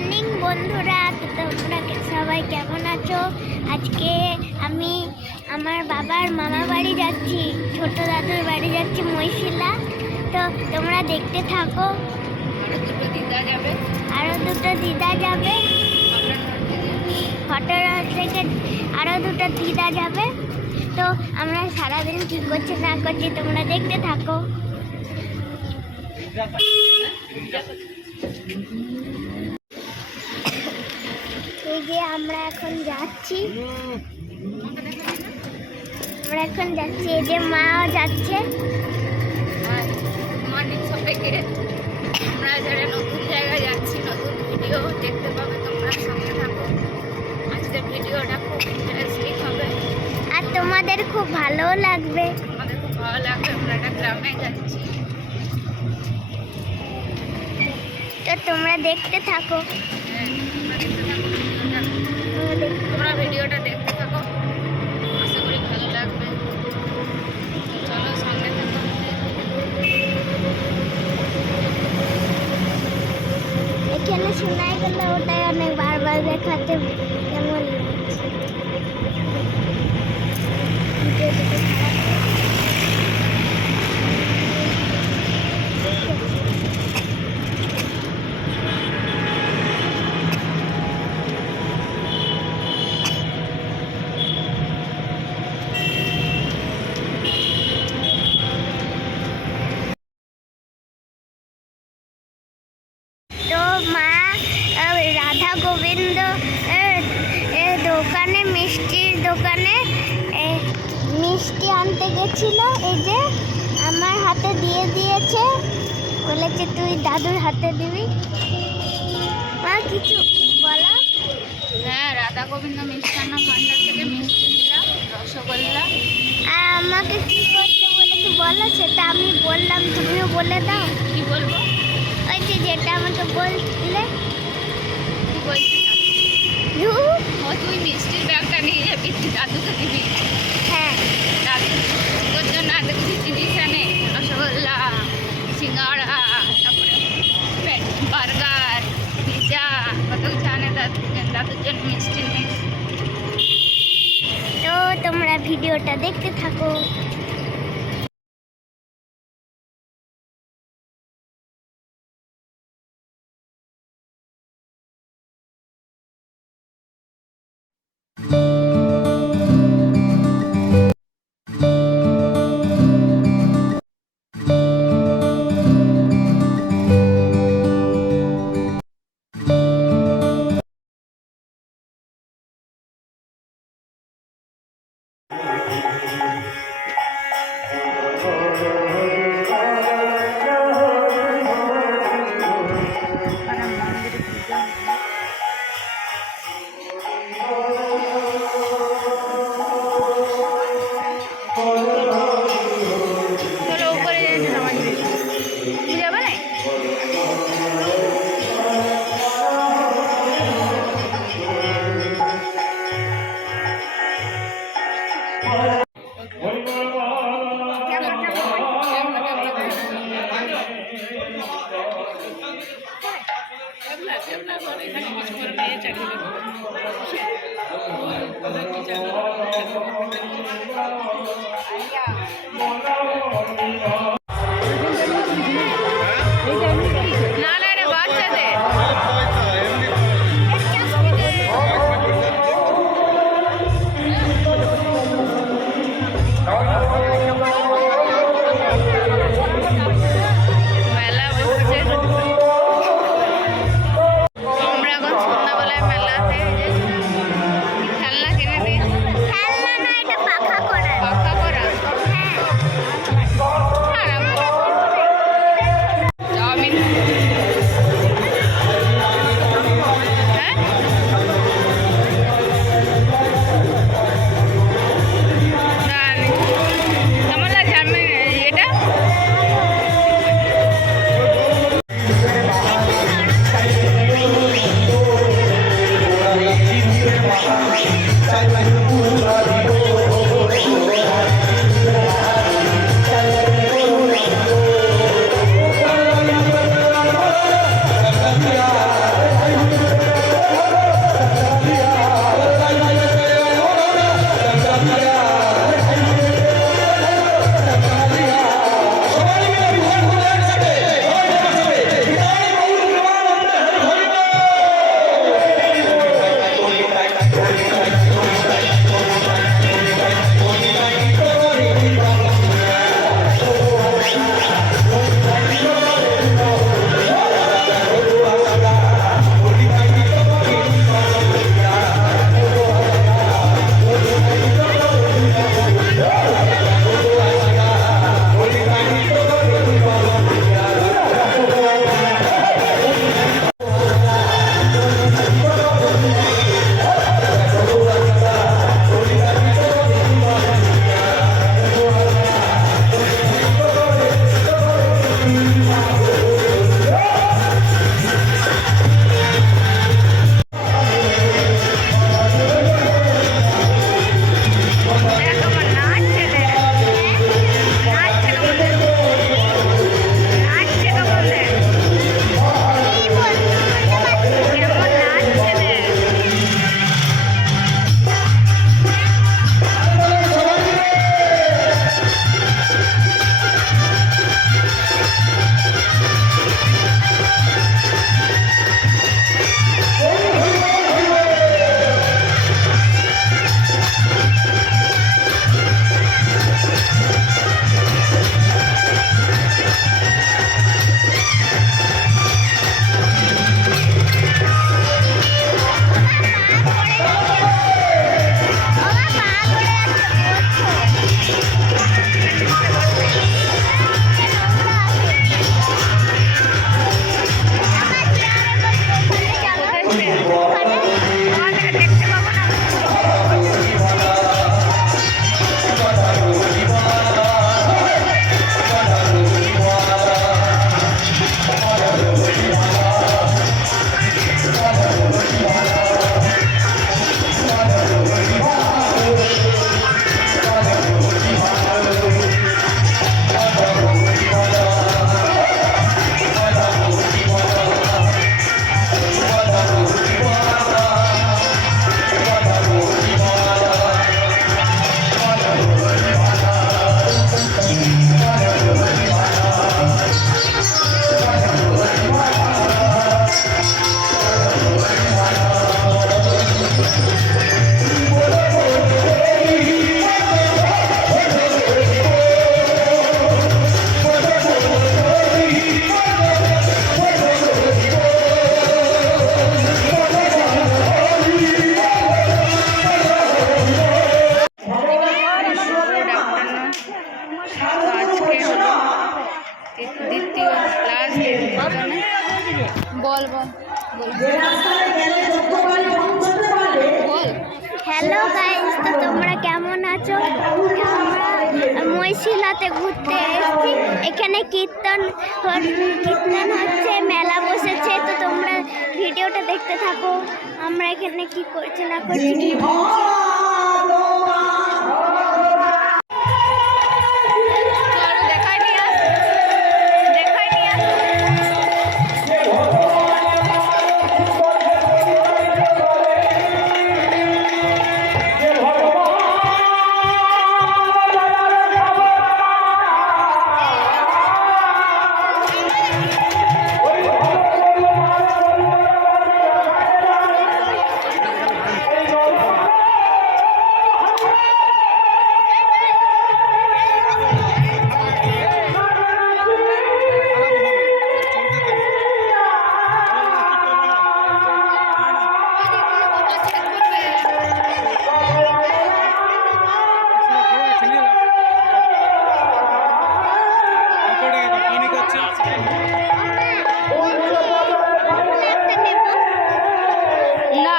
Morning বন্ধুরা, তো তোমরা সবাই কেমন আছো? আজকে আমি আমার বাবার মামা বাড়ি যাচ্ছি, ছোট দাদুর বাড়ি যাচ্ছি মহিশিলা। তো তোমরা দেখতে থাকো। আরো দুটো দিদা যাবে ফটোর থেকে, আরো দুটো দিদা যাবে। তো আমরা সারাদিন কি করছি না করছি তোমরা দেখতে থাকো। এই যে আমরা এখন যাচ্ছি, এই যে মাও যাচ্ছে। মর্নিং সবাইকে। আমরা যারা নতুন জায়গায় যাচ্ছি, নতুন ভিডিও দেখতে পাবে, তোমরা সঙ্গে থাকো। আজকের ভিডিওটা খুব ইন্টারেস্টিং হবে আর তোমাদের খুব ভালোও লাগবে। আমাদের খুব ভালো লাগবে। আমরা একটা গ্রামে যাচ্ছি, তো তোমরা দেখতে থাকো। তোমরা ভিডিওটা দেখতে থাকো, আশা করি ভালো লাগবে। চলো সঙ্গে থাকো। এখানে শোনাই গেলে ওটাই অনেক বারবার দেখাতে কেমন লাগছে। তো মা রাধা গোবিন্দ দোকানে, মিষ্টির দোকানে মিষ্টি আনতে গেছিল। এই যে আমার হাতে দিয়ে দিয়েছে, বলেছে তুই দাদুর হাতে দিবি। মা কিছু বলো? হ্যাঁ, রাধা গোবিন্দ মিষ্টান্ন ভান্ডার থেকে মিষ্টি নিলাম, রসগোল্লা। আর আমাকে কি করতে বলেছে বলো, সেটা আমি বললাম, তুমিও বলে দাও। কি বলবো? ওই যে যেটা আমাকে বললে। কি বলছিলাম? ও তুই মিষ্টির ব্যাগটা নিয়ে যাবি, তুই দাদুকে দিবি। হ্যাঁ, দাদু তোর জন্য এত কিছু জিনিস আনে, রসগোল্লা, সিঙ্গাড়া, তারপরে বার্গার, পিৎজা, কত কিছু আনে দাদুর জন্য মিষ্টি নেই। তো তোমরা ভিডিওটা দেখতে থাকো। বল। হ্যালো গাইস, তো তোমরা কেমন আছো? আমরা মহিশিলাতে ঘুরতে এসেছি। এখানে কীর্তন হচ্ছে, মেলা বসেছে। তো তোমরা ভিডিওটা দেখতে থাকো, আমরা এখানে কি করছি না করছি। চলো দেখাই নিয়ে আস, দেখাই নিয়ে আস। না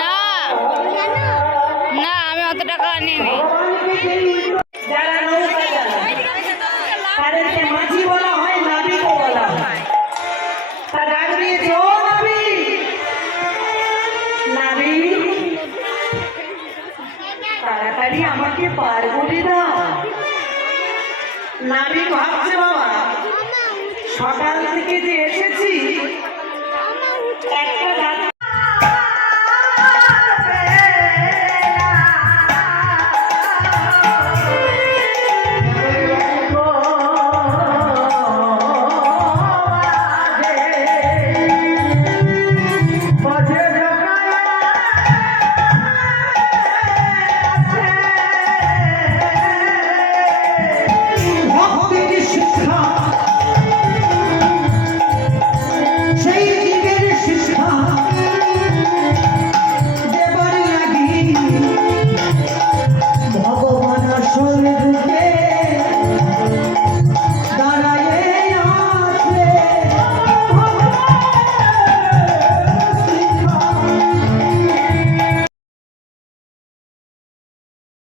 না না, আমি অত টাকা আনিনি। যারা নৌকা চালায় তাদেরকে মাঝি বলা হয়, নাবিকও বলা হয়। তা ডাক দিয়েছে, ও নাবিক, নাবিক তাড়াতাড়ি আমাকে পার করে দাও। নাবিক ভাবছে, বাবা সকাল থেকে যে এসেছি